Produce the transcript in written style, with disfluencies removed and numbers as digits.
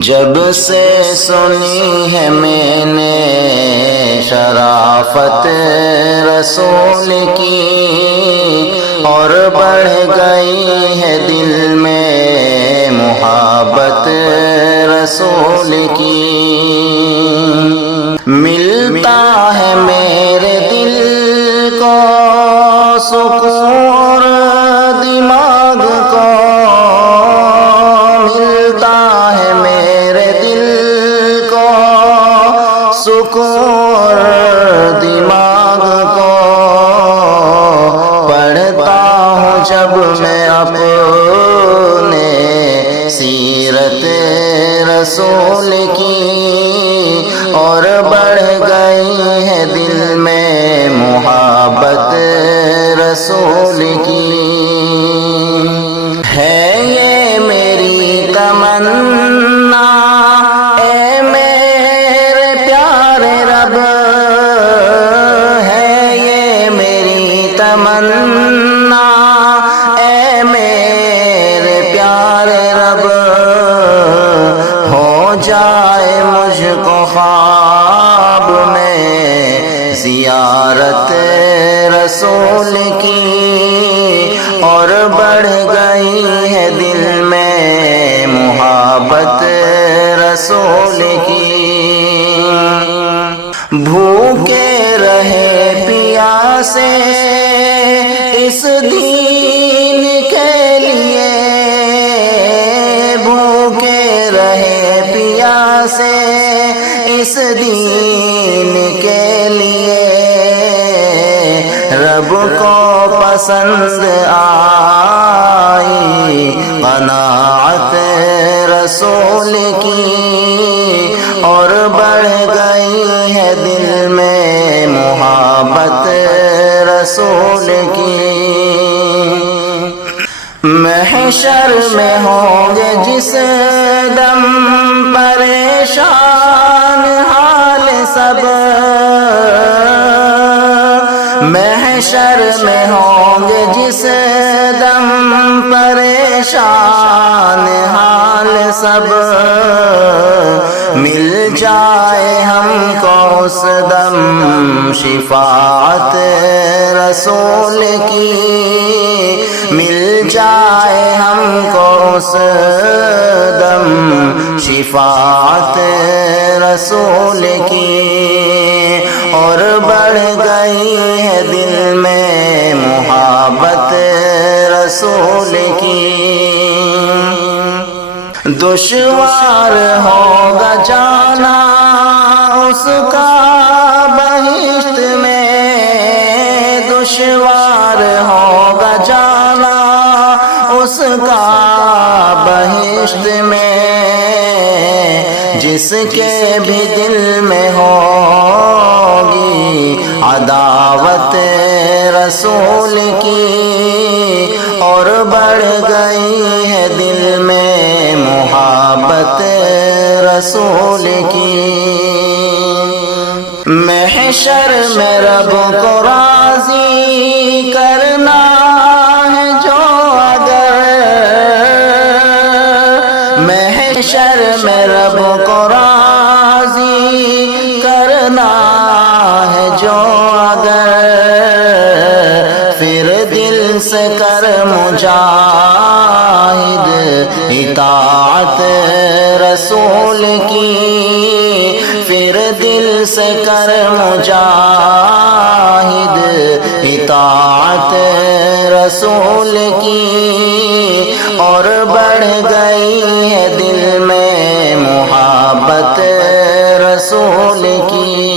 جب سے سنی ہے میں نے شرافت رسول کی، اور بڑھ گئی ہے دل میں محبت رسول کی، ملتا ہے میرے دل کو سکون دماغ کو، ملتا ہے میرے دل کو سکون دماغ کو، پڑھتا ہوں جب میں اپنے سیرت رسول کی، اور بڑھ گئی ہے دل میں محبت رسول کی، ہے یہ میری تمنا اے میرے پیارے رب، ہے یہ میری تمنا اے میرے پیارے رب، ہو جائے مجھ کو خواب میں زیارت رسول کی، اور بڑھ گئی ہے دل میں محبت رسول کی، بھوکے رہے پیاسے اس دین کے لیے، بھوکے رہے پیاسے اس دین کے لیے، رب کو پسند آئی قناعت رسول کی، اور بڑھ گئی ہے دل میں محبت رسول کی، محشر میں ہوں گے جس دم پریشان حال سب، محشر میں ہوں گے جس دم پریشان حال سب، مل جائے ہم کو اس دم شفاعت رسول کی، مل جائے ہم کو اس دم شفاعت رسول کی، اور بڑھ گئی ہے دل میں محبت رسول کی، دشوار ہوگا جانا اس کا بہشت میں، دشوار ہوگا جانا اس کا بہشت میں، جس کے بھی دل میں ہوگی عداوت رسول کی، اور بڑھ گئی ہے دل میں محبت رسول کی، محشر میں رب کو راضی کرنا ہے جو اگر، محشر میں رب کو راضی کرنا ہے جو اگر، پھر دل سے کر مجاہد اطاعت رسول کی، پھر دل سے کر مجاہد اطاعت رسول کی، اور بڑھ گئی ہے دل میں محبت رسول کی،